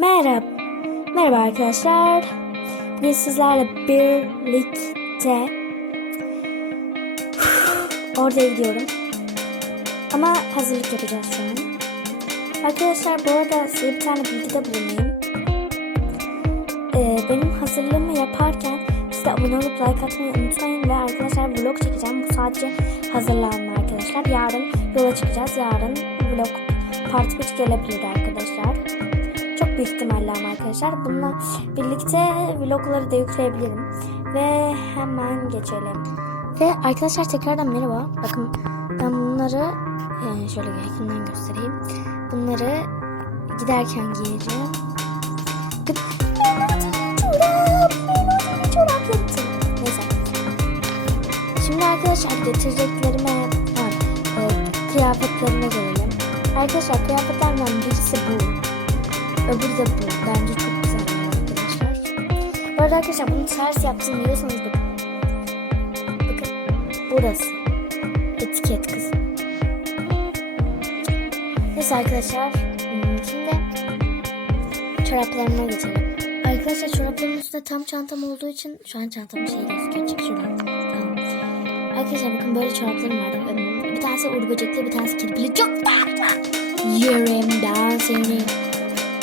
Merhaba. Merhaba arkadaşlar. Bugün sizlerle birlikte orada gidiyorum. Ama hazırlık yapacağız şu an. Arkadaşlar bu arada size bir tane bilgide bulunayım. Ee, benim hazırlığımı yaparken siz abone olup like atmayı unutmayın ve arkadaşlar vlog çekeceğim. Bu sadece hazırlanma arkadaşlar. Yarın yola çıkacağız. Yarın vlog part 3 gelebilir arkadaşlar. Çok büyük ihtimalle ama arkadaşlar. Bununla birlikte vlogları da yükleyebilirim. Ve hemen geçelim. Ve arkadaşlar tekrardan merhaba. Bakın ben bunları e, şöyle yakından göstereyim. Bunları giderken giyeceğim. Şimdi arkadaşlar getireceklerime var. E, kıyafetlerime gelelim. Arkadaşlar kıyafetlerden birisi bu. Öbürü de bu. Bence çok güzel arkadaşlar. Bu arada arkadaşlar bunu ters yaptım biliyorsanız bakın. Bakın. Burası. Etiket kız. Neyse arkadaşlar. hmm, Şimdi çoraplarıma geçelim. Arkadaşlar çoraplarımın üstünde tam çantam olduğu için şu an çantamın şeyi gözüküyor. Şuradan. Tamam. Arkadaşlar bakın böyle çoraplarım. Hmm, Bir tanesi uğur böcekli, bir tanesi kirpili. Çok tatlı. Yüreğimden seni.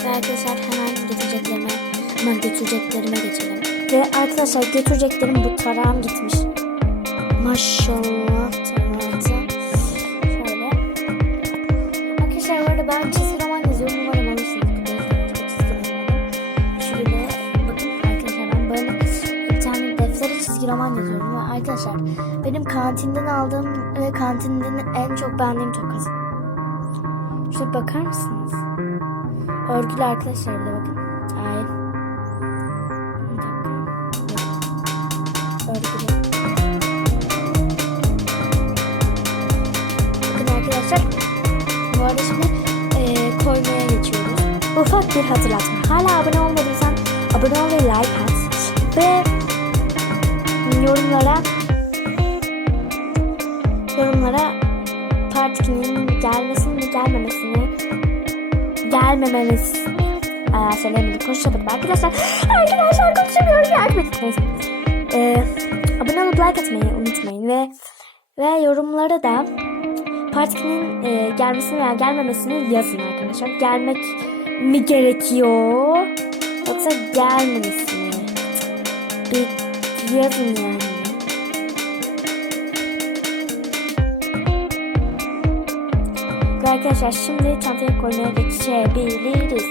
Ve arkadaşlar hemen getireceklerime, hemen götüreceklerime geçelim. Ve arkadaşlar götüreceklerim bu tarağım gitmiş. Maşallah çizgi roman yazıyorum. Ve arkadaşlar benim kantinden aldığım ve kantinden en çok beğendiğim çok az. Şöyle bakar mısınız? Örgülü arkadaşlar bir de bakın. Ay. Arkadaşlar. Bu arada şimdi geçiyoruz. Ufak bir hatırlatma. Hala abone olmadıysan abone ol ve like at. Ve yorumlara yorumlara Part 2'nin gelmesini gelmemesini gelmememiz Aa, söyleyemedim. Konuşamadım arkadaşlar. Arkadaşlar konuşamıyorum yardım edin. Neyse. Ee, abone olup like atmayı unutmayın ve ve yorumlara da Part 2'nin e, gelmesini veya gelmemesini yazın arkadaşlar. Gelmek mi gerekiyor yoksa gelmemesi mi? Bir yazın yani Ve arkadaşlar şimdi çantaya koymaya geçebiliriz.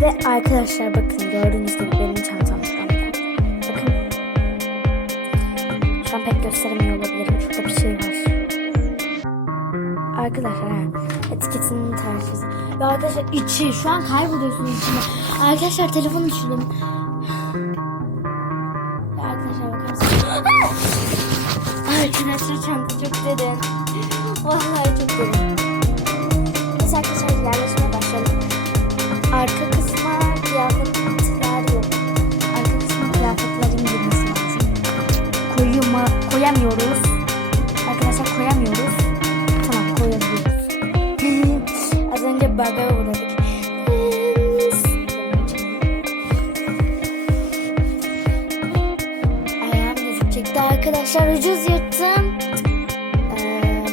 Ve arkadaşlar bakın gördüğünüz gibi benim çantam şu an. Bakın. Şu an pek gösteremiyor olabilirim. Şurada bir şey var. Arkadaşlar ha, etiketinin tarifi. Ve arkadaşlar içi şu an kayboluyorsunuz içinde. Arkadaşlar telefonu düşürdüm. Arkadaşlar çanta çok derin. Vallahi çok derin. Biz arkadaşlar yerleşmeye arkadaşlar. Ucuz yırttım. Eee...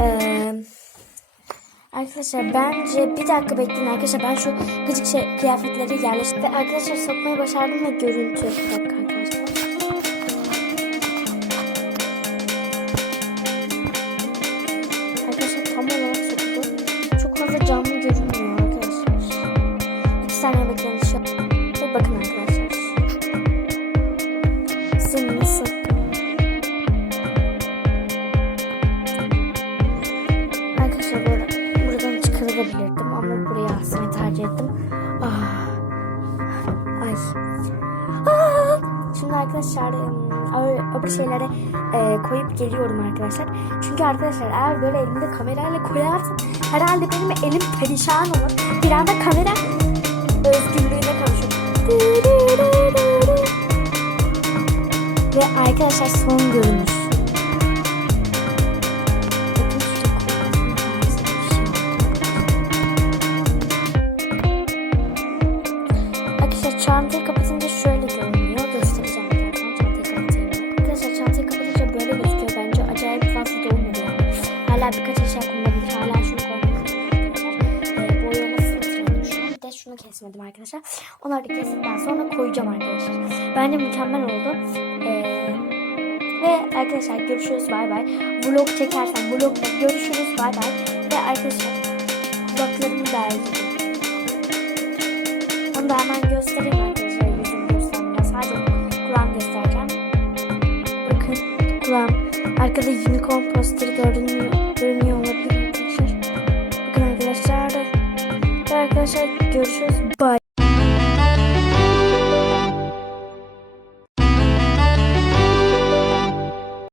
Eee... Arkadaşlar bence bir dakika bekleyin arkadaşlar. Ben şu gıcık şey kıyafetleri yerleştirdim. Arkadaşlar sokmaya başardım ve görüntü. Bir ettim. Ah. Ay. Ah. Şimdi arkadaşlar öbür şeylere e, koyup geliyorum arkadaşlar. Çünkü arkadaşlar eğer böyle elimde kamerayla koyarsam herhalde benim elim perişan olur. Bir anda kamera özgürlüğüne kavuşur. Ve arkadaşlar son görünüş. Hala birkaç eşya kullanabilir. Hala şunu koymak e, Boyamasını bitirelim. Şunu bir de şunu kesmedim arkadaşlar. Onları da kestikten sonra koyacağım arkadaşlar. Bence mükemmel oldu. Ee, ve arkadaşlar görüşürüz bay bay. Vlog çekersem vlogda görüşürüz bay bay. Ve arkadaşlar kulaklarımı da ayıracağım. Onu da hemen göstereyim arkadaşlar. Yüzümü göstermeyeceğim. Sadece kulağım göstereceğim. Bakın kulağım. Arkada unicorn posteri görünüyor. Görüşürüz.